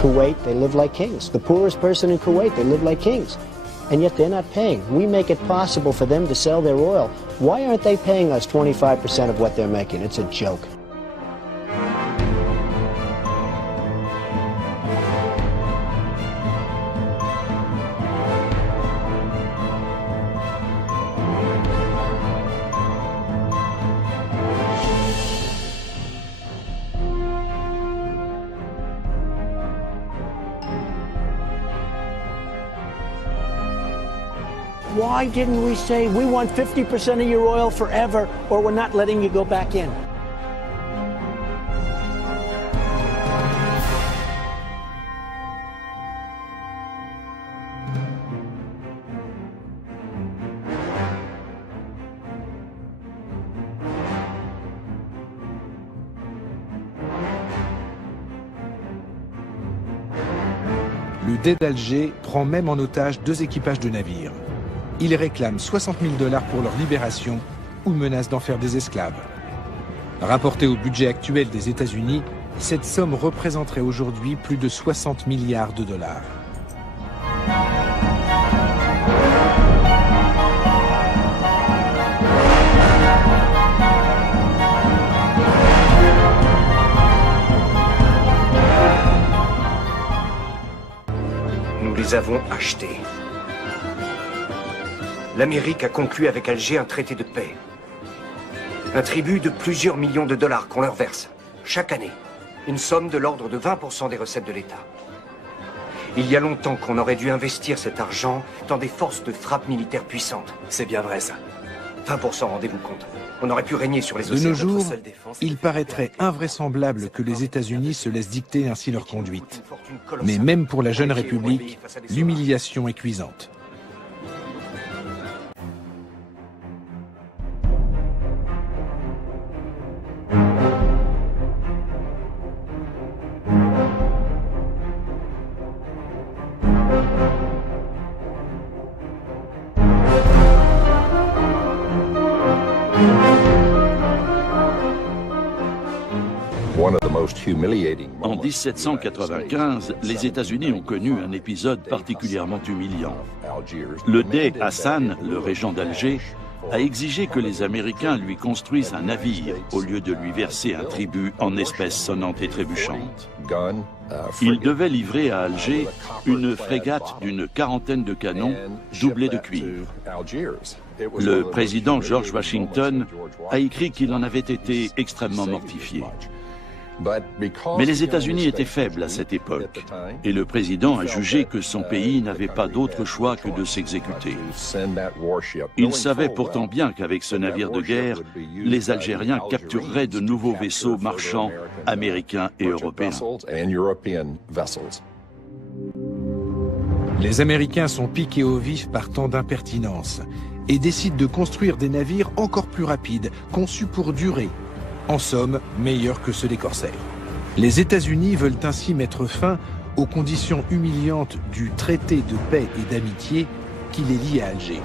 Kuwait, they live like kings. The poorest person in Kuwait, they live like kings. And yet they're not paying. We make it possible for them to sell their oil. Why aren't they paying us 25% of what they're making? It's a joke. Why didn't we say we want 50% of your oil forever, or we're not letting you go back in? Le Dey d'Alger prend même en otage 2 équipages de navires. Il réclame 60 000 $ pour leur libération ou menace d'en faire des esclaves. Rapporté au budget actuel des États-Unis, cette somme représenterait aujourd'hui plus de 60 milliards de dollars. Nous les avons achetés. L'Amérique a conclu avec Alger un traité de paix. Un tribut de plusieurs millions de dollars qu'on leur verse, chaque année. Une somme de l'ordre de 20% des recettes de l'État. Il y a longtemps qu'on aurait dû investir cet argent dans des forces de frappe militaires puissantes. C'est bien vrai, ça. 20%, rendez-vous compte. On aurait pu régner sur les océans. De nos jours, il paraîtrait invraisemblable que les États-Unis se laissent dicter ainsi leur conduite. Mais même pour la jeune République, l'humiliation est cuisante. En 1795, les États-Unis ont connu un épisode particulièrement humiliant. Le Dey Hassan, le régent d'Alger, a exigé que les Américains lui construisent un navire au lieu de lui verser un tribut en espèces sonnantes et trébuchantes. Il devait livrer à Alger une frégate d'une 40aine de canons doublés de cuivre. Le président George Washington a écrit qu'il en avait été extrêmement mortifié. Mais les États-Unis étaient faibles à cette époque, et le président a jugé que son pays n'avait pas d'autre choix que de s'exécuter. Il savait pourtant bien qu'avec ce navire de guerre, les Algériens captureraient de nouveaux vaisseaux marchands américains et européens. Les Américains sont piqués au vif par tant d'impertinence et décident de construire des navires encore plus rapides, conçus pour durer. En somme, meilleurs que ceux des corsaires. Les États-Unis veulent ainsi mettre fin aux conditions humiliantes du traité de paix et d'amitié qui les lie à Alger.